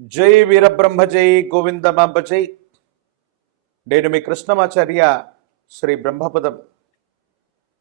జై వీరబ్రహ్మ జై గోవిందమాంబ జై. నేను మీ కృష్ణమాచార్య. శ్రీ బ్రహ్మపదం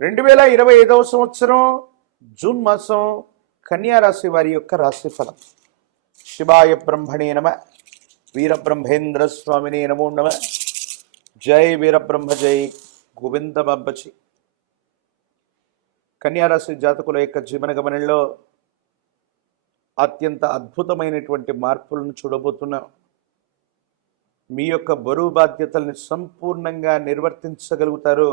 2025 సంవత్సరం జూన్ మాసం కన్యారాశి వారి యొక్క రాశిఫలం. శివాయ బ్రహ్మణే నమ. వీరబ్రహ్మేంద్ర స్వామినే నమో నమ. జై వీరబ్రహ్మ జై గోవిందమాంబ జై. కన్యారాశి జాతకుల యొక్క జీవన గమనంలో అత్యంత అద్భుతమైనటువంటి మార్పులను చూడబోతున్నాం. మీ యొక్క బరువు బాధ్యతల్ని సంపూర్ణంగా నిర్వర్తించగలుగుతారు.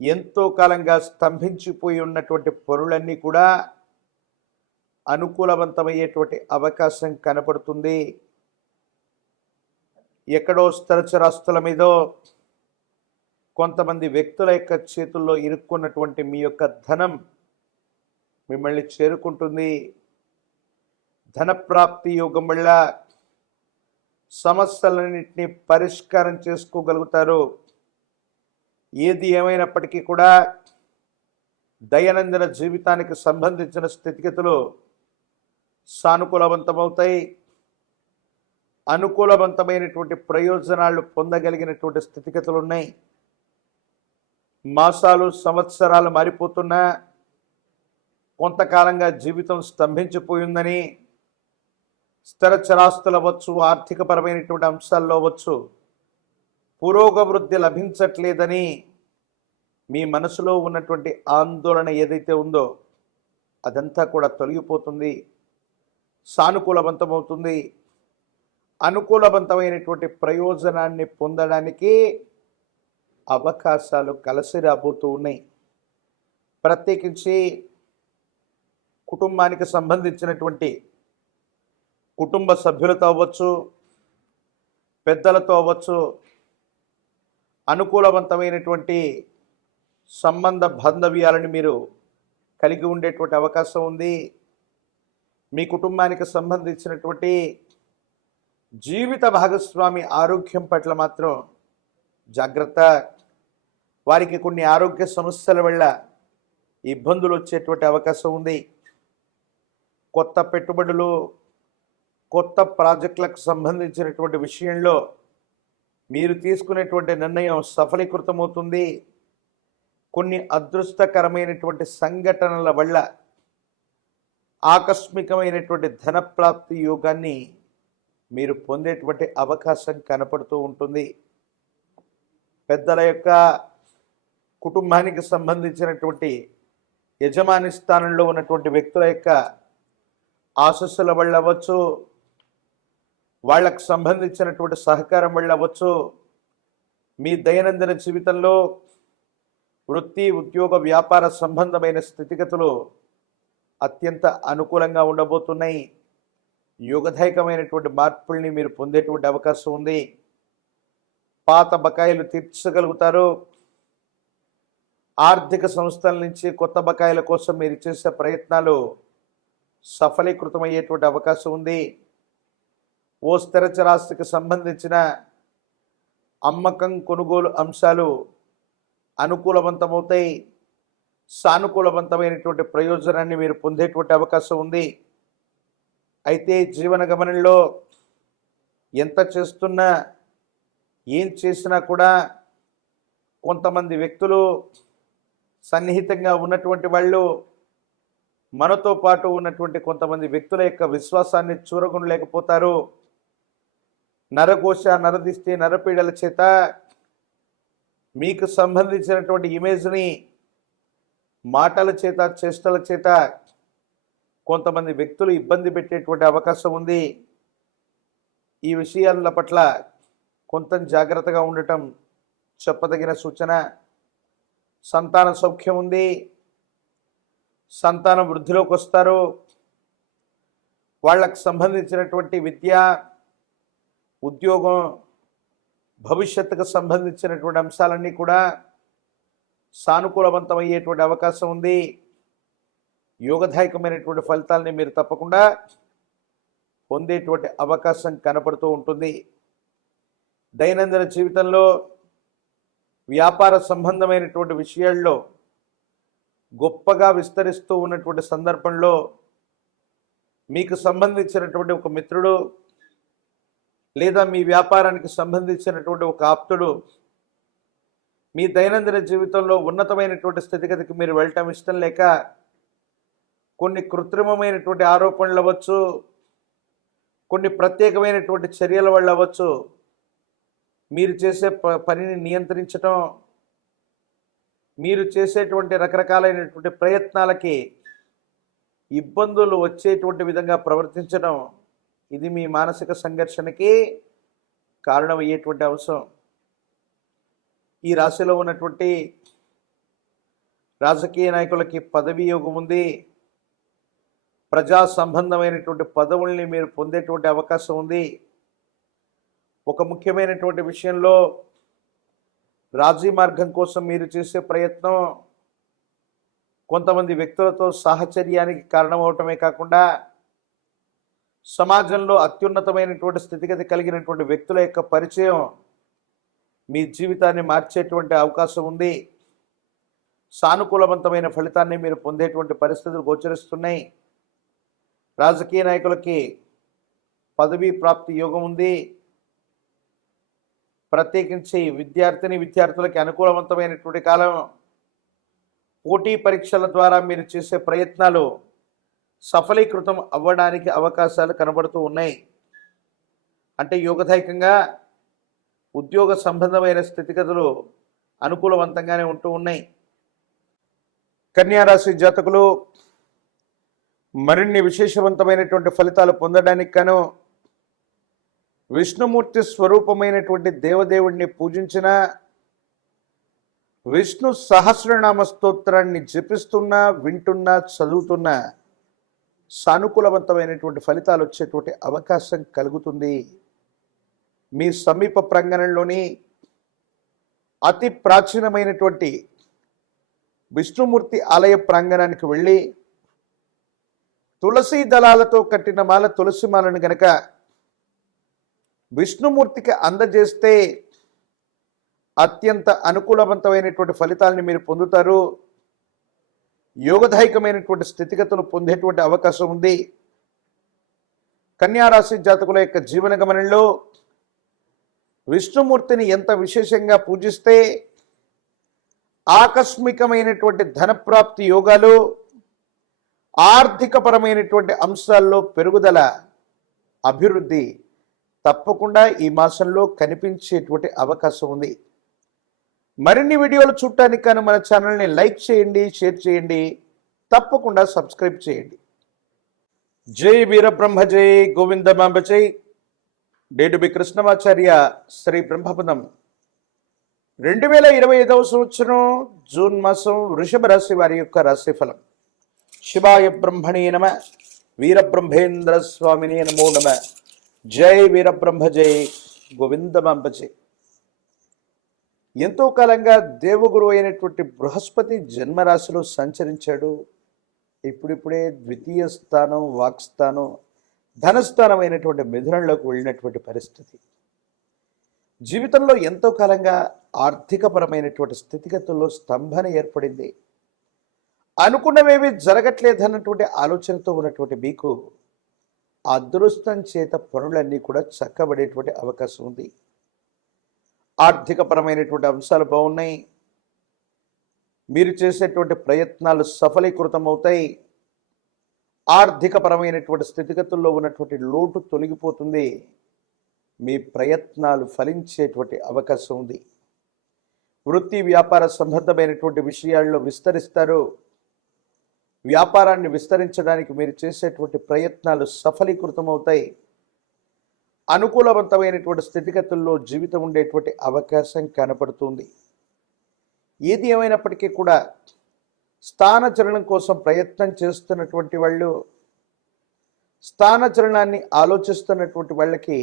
ఎంతో కాలంగా స్తంభించిపోయి ఉన్నటువంటి పనులన్నీ కూడా అనుకూలవంతమయ్యేటువంటి అవకాశం కనపడుతుంది. ఎక్కడో స్థిరచరాస్తుల మీదో కొంతమంది వ్యక్తుల యొక్క చేతుల్లో ఇరుక్కున్నటువంటి మీ యొక్క ధనం మిమ్మల్ని చేరుకుంటుంది. ధనప్రాప్తి యోగం వల్ల సమస్యలన్నింటినీ పరిష్కారం చేసుకోగలుగుతారు. ఏది ఏమైనప్పటికీ కూడా దైనందిన జీవితానికి సంబంధించిన స్థితిగతులు సానుకూలవంతమవుతాయి. అనుకూలవంతమైనటువంటి ప్రయోజనాలు పొందగలిగినటువంటి స్థితిగతులు ఉన్నాయి. మాసాలు సంవత్సరాలు మారిపోతున్నా కొంతకాలంగా జీవితం స్తంభించిపోయిందని, స్థిరచరాస్తులు అవ్వచ్చు, ఆర్థికపరమైనటువంటి అంశాల్లో అవ్వచ్చు, పురోగవృద్ధి లభించట్లేదని మీ మనసులో ఉన్నటువంటి ఆందోళన ఏదైతే ఉందో అదంతా కూడా తొలగిపోతుంది. సానుకూలవంతమవుతుంది. అనుకూలవంతమైనటువంటి ప్రయోజనాన్ని పొందడానికి అవకాశాలు కలిసి రాబోతూ ఉన్నాయి. ప్రత్యేకించి కుటుంబానికి సంబంధించినటువంటి కుటుంబ సభ్యులతో అవ్వచ్చు, పెద్దలతో అవ్వచ్చు, అనుకూలవంతమైనటువంటి సంబంధ బాంధవ్యాలను మీరు కలిగి ఉండేటువంటి అవకాశం ఉంది. మీ కుటుంబానికి సంబంధించినటువంటి జీవిత భాగస్వామి ఆరోగ్యం పట్ల మాత్రం జాగ్రత్త. వారికి కొన్ని ఆరోగ్య సమస్యల వల్ల ఇబ్బందులు వచ్చేటువంటి అవకాశం ఉంది. కొత్త పెట్టుబడులు, కొత్త ప్రాజెక్టులకు సంబంధించినటువంటి విషయంలో మీరు తీసుకునేటువంటి నిర్ణయం సఫలీకృతమవుతుంది. కొన్ని అదృష్టకరమైనటువంటి సంఘటనల వల్ల ఆకస్మికమైనటువంటి ధనప్రాప్తి యోగాన్ని మీరు పొందేటువంటి అవకాశం కనపడుతూ ఉంటుంది. పెద్దల యొక్క కుటుంబానికి సంబంధించినటువంటి యజమాని స్థానంలో ఉన్నటువంటి వ్యక్తుల యొక్క ఆశస్సుల వల్ల అవ్వచ్చు, వాళ్ళకు సంబంధించినటువంటి సహకారం వల్ల అవ్వచ్చు, మీ దైనందిన జీవితంలో వృత్తి, ఉద్యోగ, వ్యాపార సంబంధమైన స్థితిగతులు అత్యంత అనుకూలంగా ఉండబోతున్నాయి. యోగదాయకమైనటువంటి మార్పుల్ని మీరు పొందేటువంటి అవకాశం ఉంది. పాత బకాయిలు తీర్చగలుగుతారు. ఆర్థిక సంస్థల నుంచి కొత్త బకాయిల కోసం మీరు చేసే ప్రయత్నాలు సఫలీకృతమయ్యేటువంటి అవకాశం ఉంది. ఓ స్థిరచరాస్తికి సంబంధించిన అమ్మకం, కొనుగోలు అంశాలు అనుకూలవంతమవుతాయి. సానుకూలవంతమైనటువంటి ప్రయోజనాన్ని మీరు పొందేటువంటి అవకాశం ఉంది. అయితే జీవన గమనంలో ఎంత చేస్తున్నా, ఏం చేసినా కూడా కొంతమంది వ్యక్తులు, సన్నిహితంగా ఉన్నటువంటి వాళ్ళు, మనతో పాటు ఉన్నటువంటి కొంతమంది వ్యక్తుల యొక్క విశ్వాసాన్ని చూరగొనలేకపోతారు. నరఘోష, నరదిష్టి, నరపీడల చేత మీకు సంబంధించినటువంటి ఇమేజ్ని మాటల చేత, చేష్టల చేత కొంతమంది వ్యక్తులు ఇబ్బంది పెట్టేటువంటి అవకాశం ఉంది. ఈ విషయాల పట్ల కొంత జాగ్రత్తగా ఉండటం చెప్పదగిన సూచన. సంతాన సౌఖ్యం ఉంది. సంతానం వృద్ధిలోకి వస్తారు. వాళ్ళకు సంబంధించినటువంటి విద్య, ఉద్యోగం, భవిష్యత్తుకు సంబంధించినటువంటి అంశాలన్నీ కూడా సానుకూలవంతమయ్యేటువంటి అవకాశం ఉంది. యోగదాయకమైనటువంటి ఫలితాలని మీరు తప్పకుండా పొందేటువంటి అవకాశం కనపడుతూ ఉంటుంది. దైనందిన జీవితంలో వ్యాపార సంబంధమైనటువంటి విషయాల్లో గొప్పగా విస్తరిస్తూ ఉన్నటువంటి సందర్భంలో మీకు సంబంధించినటువంటి ఒక మిత్రుడు లేదా మీ వ్యాపారానికి సంబంధించినటువంటి ఒక ఆప్తుడు మీ దైనందిన జీవితంలో ఉన్నతమైనటువంటి స్థితిగతికి మీరు వెళ్ళటం ఇష్టం లేక కొన్ని కృత్రిమమైనటువంటి ఆరోపణలు అవ్వచ్చు, కొన్ని ప్రత్యేకమైనటువంటి చర్యల వల్ల అవ్వచ్చు, మీరు చేసే పనిని నియంత్రించటం, మీరు చేసేటువంటి రకరకాలైనటువంటి ప్రయత్నాలకి ఇబ్బందులు వచ్చేటువంటి విధంగా ప్రవర్తించడం, ఇది మీ మానసిక సంఘర్షణకి కారణమయ్యేటువంటి అంశం. ఈ రాశిలో ఉన్నటువంటి రాజకీయ నాయకులకి పదవీ యోగం ఉంది. ప్రజా సంబంధమైనటువంటి పదవుల్ని మీరు పొందేటువంటి అవకాశం ఉంది. ఒక ముఖ్యమైనటువంటి విషయంలో రాజీ మార్గం కోసం మీరు చేసే ప్రయత్నం కొంతమంది వ్యక్తులతో సాహచర్యానికి కారణమవటమే కాకుండా సమాజంలో అత్యున్నతమైనటువంటి స్థితిగతి కలిగినటువంటి వ్యక్తుల యొక్క పరిచయం మీ జీవితాన్ని మార్చేటువంటి అవకాశం ఉంది. సానుకూలవంతమైన ఫలితాన్ని మీరు పొందేటువంటి పరిస్థితులు గోచరిస్తున్నాయి. రాజకీయ నాయకులకి పదవీ ప్రాప్తి యోగం ఉంది. ప్రత్యేకించి విద్యార్థులకి అనుకూలవంతమైనటువంటి కాలం. పోటీ పరీక్షల ద్వారా మీరు చేసే ప్రయత్నాలు సఫలీకృతం అవ్వడానికి అవకాశాలు కనబడుతూ ఉన్నాయి. అంటే యోగదాయకంగా ఉద్యోగ సంబంధమైన స్థితిగతులు అనుకూలవంతంగానే ఉంటూ ఉన్నాయి. కన్యారాశి జాతకులు మరిన్ని విశేషవంతమైనటువంటి ఫలితాలు పొందడానికి గాను విష్ణుమూర్తి స్వరూపమైనటువంటి దేవదేవుడిని పూజించిన, విష్ణు సహస్రనామ స్తోత్రాన్ని జపిస్తున్నా, వింటున్నా, చదువుతున్నా సానుకూలవంతమైనటువంటి ఫలితాలు వచ్చేటువంటి అవకాశం కలుగుతుంది. మీ సమీప ప్రాంగణంలోని అతి ప్రాచీనమైనటువంటి విష్ణుమూర్తి ఆలయ ప్రాంగణానికి వెళ్ళి తులసి దళాలతో కట్టిన మాల, తులసి మాలను గనక విష్ణుమూర్తికి అందజేస్తే అత్యంత అనుకూలవంతమైనటువంటి ఫలితాలని మీరు పొందుతారు. యోగదాయకమైనటువంటి స్థితిగతులు పొందేటువంటి అవకాశం ఉంది. కన్యారాశి జాతకుల యొక్క జీవన గమనంలో విష్ణుమూర్తిని ఎంత విశేషంగా పూజిస్తే ఆకస్మికమైనటువంటి ధనప్రాప్తి యోగాలు, ఆర్థికపరమైనటువంటి అంశాల్లో పెరుగుదల, అభివృద్ధి తప్పకుండా ఈ మాసంలో కనిపించేటువంటి అవకాశం ఉంది. మరిన్ని వీడియోలు చూడటానికి కానీ మన ఛానల్ని లైక్ చేయండి, షేర్ చేయండి, తప్పకుండా సబ్స్క్రైబ్ చేయండి. జై వీరబ్రహ్మ జై గోవిందమాంబ జై. డేటు బి కృష్ణమాచార్య శ్రీ బ్రహ్మపదం 2025వ సంవత్సరం జూన్ మాసం వృషభ రాశి వారి యొక్క రాశిఫలం. శివాయ బ్రహ్మణే నమ, వీరబ్రహ్మేంద్ర స్వామినే నమో నమ. జై వీరబ్రహ్మ జై గోవిందమాంబ జై. ఎంతో కాలంగా దేవగురు అయినటువంటి బృహస్పతి జన్మరాశిలో సంచరించాడు. ఇప్పుడిప్పుడే ద్వితీయ స్థానం, వాక్స్థానం, ధనస్థానం అయినటువంటి మిథునంలోకి వెళ్ళినటువంటి పరిస్థితి. జీవితంలో ఎంతో కాలంగా ఆర్థికపరమైనటువంటి స్థితిగతుల్లో స్తంభన ఏర్పడింది. అనుకున్నవేవి జరగట్లేదన్నటువంటి ఆలోచనతో ఉన్నటువంటి మీకు అదృష్టం చేత పనులన్నీ కూడా చక్కబడేటువంటి అవకాశం ఉంది. ఆర్థికపరమైనటువంటి అంశాలు బాగున్నాయి. మీరు చేసేటువంటి ప్రయత్నాలు సఫలీకృతం అవుతాయి. ఆర్థికపరమైనటువంటి స్థితిగతుల్లో ఉన్నటువంటి లోటు తొలగిపోతుంది. మీ ప్రయత్నాలు ఫలించేటువంటి అవకాశం ఉంది. వృత్తి వ్యాపార సంబంధమైనటువంటి విషయాల్లో విస్తరిస్తారు. వ్యాపారాన్ని విస్తరించడానికి మీరు చేసేటువంటి ప్రయత్నాలు సఫలీకృతం అవుతాయి. అనుకూలవంతమైనటువంటి స్థితిగతుల్లో జీవితం ఉండేటువంటి అవకాశం కనపడుతుంది. ఏది ఏమైనప్పటికీ కూడా స్థానచలనం కోసం ప్రయత్నం చేస్తున్నటువంటి వాళ్ళు, స్థానచలనాన్ని ఆలోచిస్తున్నటువంటి వాళ్ళకి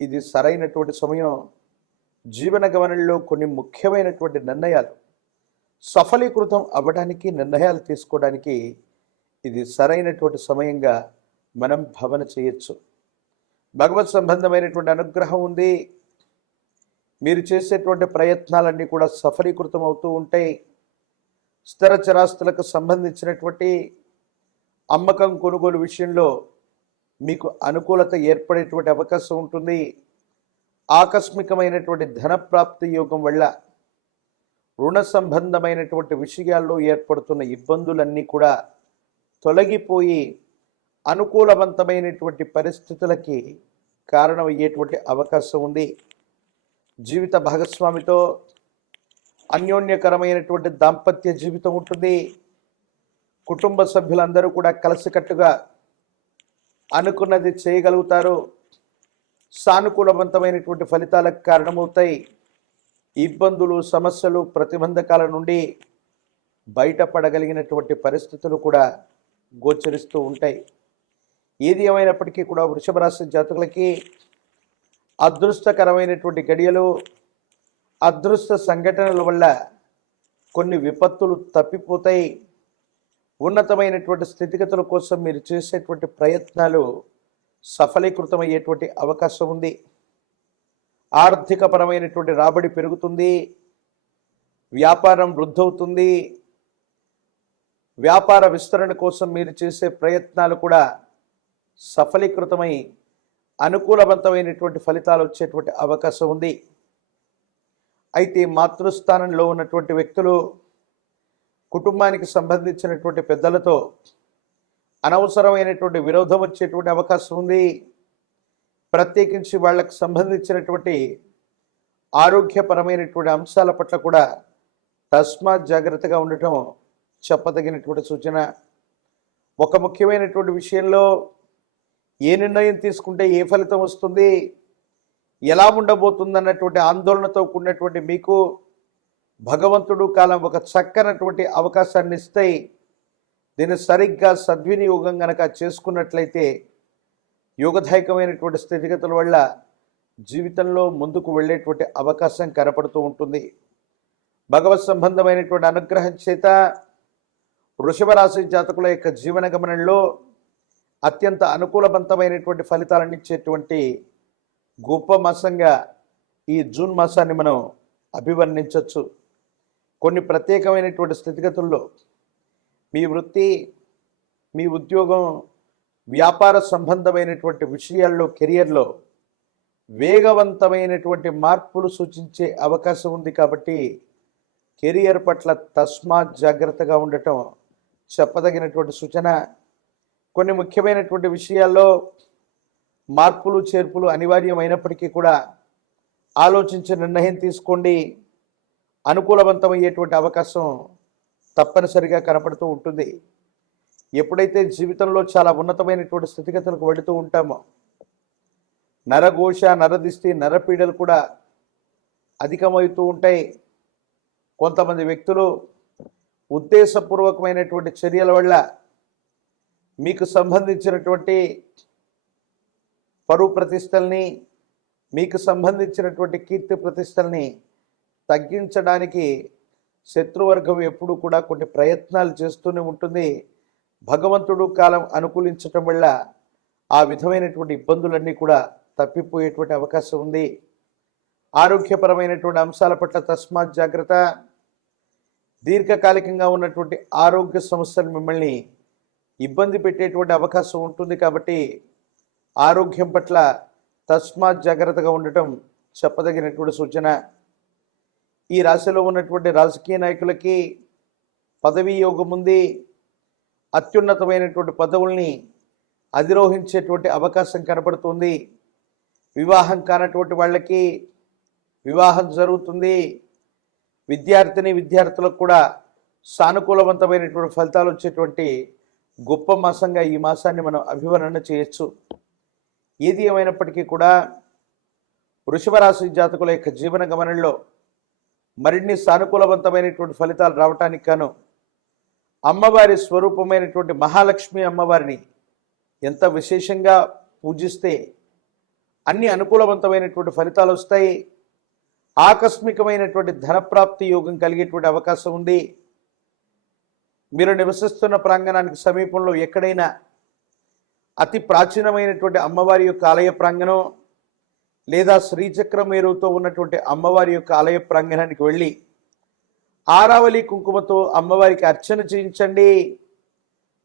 ఇది సరైనటువంటి సమయం. జీవన గమనంలో కొన్ని ముఖ్యమైనటువంటి నిర్ణయాలు సఫలీకృతం అవ్వడానికి, నిర్ణయాలు తీసుకోవడానికి ఇది సరైనటువంటి సమయంగా మనం భావన చేయొచ్చు. భగవత్ సంబంధమైనటువంటి అనుగ్రహం ఉంది. మీరు చేసేటువంటి ప్రయత్నాలన్నీ కూడా సఫలీకృతం అవుతూ ఉంటాయి. స్థిర చరాస్తులకు సంబంధించినటువంటి అమ్మకం కొనుగోలు విషయంలో మీకు అనుకూలత ఏర్పడేటువంటి అవకాశం ఉంటుంది. ఆకస్మికమైనటువంటి ధన ప్రాప్తి యోగం వల్ల రుణ సంబంధమైనటువంటి విషయాల్లో ఏర్పడుతున్న ఇబ్బందులన్నీ కూడా తొలగిపోయి అనుకూలవంతమైనటువంటి పరిస్థితులకి కారణమయ్యేటువంటి అవకాశం ఉంది. జీవిత భాగస్వామితో అన్యోన్యకరమైనటువంటి దాంపత్య జీవితం ఉంటుంది. కుటుంబ సభ్యులందరూ కూడా కలిసికట్టుగా అనుకున్నది చేయగలుగుతారు. సానుకూలవంతమైనటువంటి ఫలితాలకు కారణమవుతాయి. ఇబ్బందులు, సమస్యలు, ప్రతిబంధకాల నుండి బయటపడగలిగినటువంటి పరిస్థితులు కూడా గోచరిస్తూ ఉంటాయి. ఏది ఏమైనప్పటికీ కూడా వృషభ రాశి జాతకులకి అదృష్టకరమైనటువంటి గడియలు, అదృష్ట సంఘటనల వల్ల కొన్ని విపత్తులు తప్పిపోతాయి. ఉన్నతమైనటువంటి స్థితిగతుల కోసం మీరు చేసేటువంటి ప్రయత్నాలు సఫలీకృతమయ్యేటువంటి అవకాశం ఉంది. ఆర్థికపరమైనటువంటి రాబడి పెరుగుతుంది. వ్యాపారం వృద్ధవుతుంది. వ్యాపార విస్తరణ కోసం మీరు చేసే ప్రయత్నాలు కూడా సఫలీకృతమై అనుకూలవంతమైనటువంటి ఫలితాలు వచ్చేటువంటి అవకాశం ఉంది. అయితే మాతృస్థానంలో ఉన్నటువంటి వ్యక్తులు కుటుంబానికి సంబంధించినటువంటి పెద్దలతో అనవసరమైనటువంటి విరోధం వచ్చేటువంటి అవకాశం ఉంది. ప్రత్యేకించి వాళ్ళకు సంబంధించినటువంటి ఆరోగ్యపరమైనటువంటి అంశాల పట్ల కూడా తస్మాత్ జాగ్రత్తగా ఉండటం చెప్పదగినటువంటి సూచన. ఒక ముఖ్యమైనటువంటి విషయంలో ఏ నిర్ణయం తీసుకుంటే ఏ ఫలితం వస్తుంది, ఎలా ఉండబోతుంది అన్నటువంటి ఆందోళనతో కూడినటువంటి మీకు భగవంతుడు కాలం ఒక చక్కనటువంటి అవకాశాన్ని ఇస్తాయి. దీన్ని సరిగ్గా సద్వినియోగం గనక చేసుకున్నట్లయితే యోగదాయకమైనటువంటి స్థితిగతుల వల్ల జీవితంలో ముందుకు వెళ్ళేటువంటి అవకాశం కనపడుతూ ఉంటుంది. భగవత్ సంబంధమైనటువంటి అనుగ్రహం చేత వృషభ రాశి జాతకుల యొక్క జీవన గమనంలో అత్యంత అనుకూలవంతమైనటువంటి ఫలితాలను ఇచ్చేటువంటి గొప్ప మాసంగా ఈ జూన్ మాసాన్ని మనం అభివర్ణించవచ్చు. కొన్ని ప్రత్యేకమైనటువంటి స్థితిగతుల్లో మీ వృత్తి, మీ ఉద్యోగం, వ్యాపార సంబంధమైనటువంటి విషయాల్లో, కెరియర్లో వేగవంతమైనటువంటి మార్పులు సూచించే అవకాశం ఉంది. కాబట్టి కెరియర్ పట్ల తస్మాత్ జాగ్రత్తగా ఉండటం చెప్పదగినటువంటి సూచన. కొన్ని ముఖ్యమైనటువంటి విషయాల్లో మార్పులు, చేర్పులు అనివార్యమైనప్పటికీ కూడా ఆలోచించి నిర్ణయం తీసుకోండి. అనుకూలవంతమయ్యేటువంటి అవకాశం తప్పనిసరిగా కనపడుతూ ఉంటుంది. ఎప్పుడైతే జీవితంలో చాలా ఉన్నతమైనటువంటి స్థితిగతులకు వెళుతూ ఉంటామో నరఘోష, నరదిష్టి, నరపీడలు కూడా అధికమవుతూ ఉంటాయి. కొంతమంది వ్యక్తులు ఉద్దేశపూర్వకమైనటువంటి చర్యల వల్ల మీకు సంబంధించినటువంటి పరువు ప్రతిష్టల్ని, మీకు సంబంధించినటువంటి కీర్తి ప్రతిష్టల్ని తగ్గించడానికి శత్రువర్గం ఎప్పుడు కూడా కొన్ని ప్రయత్నాలు చేస్తూనే ఉంటుంది. భగవంతుడు కాలం అనుకూలించటం వల్ల ఆ విధమైనటువంటి ఇబ్బందులన్నీ కూడా తప్పిపోయేటువంటి అవకాశం ఉంది. ఆరోగ్యపరమైనటువంటి అంశాల పట్ల తస్మాత్ జాగ్రత్త. దీర్ఘకాలికంగా ఉన్నటువంటి ఆరోగ్య సమస్యలు మిమ్మల్ని ఇబ్బంది పెట్టేటువంటి అవకాశం ఉంటుంది. కాబట్టి ఆరోగ్యం పట్ల తస్మాత్ జాగ్రత్తగా ఉండటం చెప్పదగినటువంటి సూచన. ఈ రాశిలో ఉన్నటువంటి రాజకీయ నాయకులకి పదవీ యోగం ఉంది. అత్యున్నతమైనటువంటి పదవుల్ని అధిరోహించేటువంటి అవకాశం కనపడుతుంది. వివాహం కానటువంటి వాళ్ళకి వివాహం జరుగుతుంది. విద్యార్థులకు కూడా సానుకూలవంతమైనటువంటి ఫలితాలు వచ్చేటువంటి గొప్ప మాసంగా ఈ మాసాన్ని మనం అభివర్ణన చేయొచ్చు. ఏది ఏమైనప్పటికీ కూడా వృషభ రాశి జాతకుల యొక్క జీవన గమనంలో మరిన్ని సానుకూలవంతమైనటువంటి ఫలితాలు రావటానికి గాను అమ్మవారి స్వరూపమైనటువంటి మహాలక్ష్మి అమ్మవారిని ఎంత విశేషంగా పూజిస్తే అన్ని అనుకూలవంతమైనటువంటి ఫలితాలు వస్తాయి. ఆకస్మికమైనటువంటి ధనప్రాప్తి యోగం కలిగేటువంటి అవకాశం ఉంది. మీరు నివసిస్తున్న ప్రాంగణానికి సమీపంలో ఎక్కడైనా అతి ప్రాచీనమైనటువంటి అమ్మవారి యొక్క ఆలయ ప్రాంగణం లేదా శ్రీచక్రమేరుతో ఉన్నటువంటి అమ్మవారి యొక్క ఆలయ ప్రాంగణానికి వెళ్ళి ఆరావళి కుంకుమతో అమ్మవారికి అర్చన చేయించండి.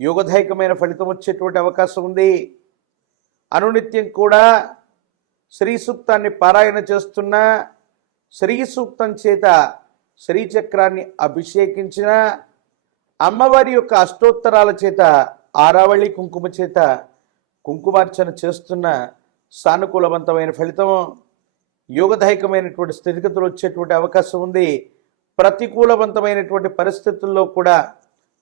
యోగదాయకమైన ఫలితం వచ్చేటువంటి అవకాశం ఉంది. అనునిత్యం కూడా శ్రీ సూక్తాన్ని పారాయణ చేస్తున్న, శ్రీ సూక్తం చేత శ్రీచక్రాన్ని అభిషేకించిన, అమ్మవారి యొక్క అష్టోత్తరాల చేత ఆరావళి కుంకుమ చేత కుంకుమార్చన చేస్తున్న సానుకూలవంతమైన ఫలితం, యోగదాయకమైనటువంటి స్థితిగతులు వచ్చేటువంటి అవకాశం ఉంది. ప్రతికూలవంతమైనటువంటి పరిస్థితుల్లో కూడా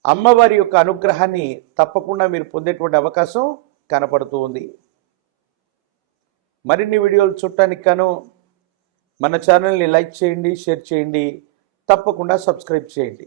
అమ్మవారి యొక్క అనుగ్రహాన్ని తప్పకుండా మీరు పొందేటువంటి అవకాశం కనపడుతూ ఉంది. మరిన్ని వీడియోలు చూడటానికి గాను మన ఛానల్ని లైక్ చేయండి, షేర్ చేయండి, తప్పకుండా సబ్స్క్రైబ్ చేయండి.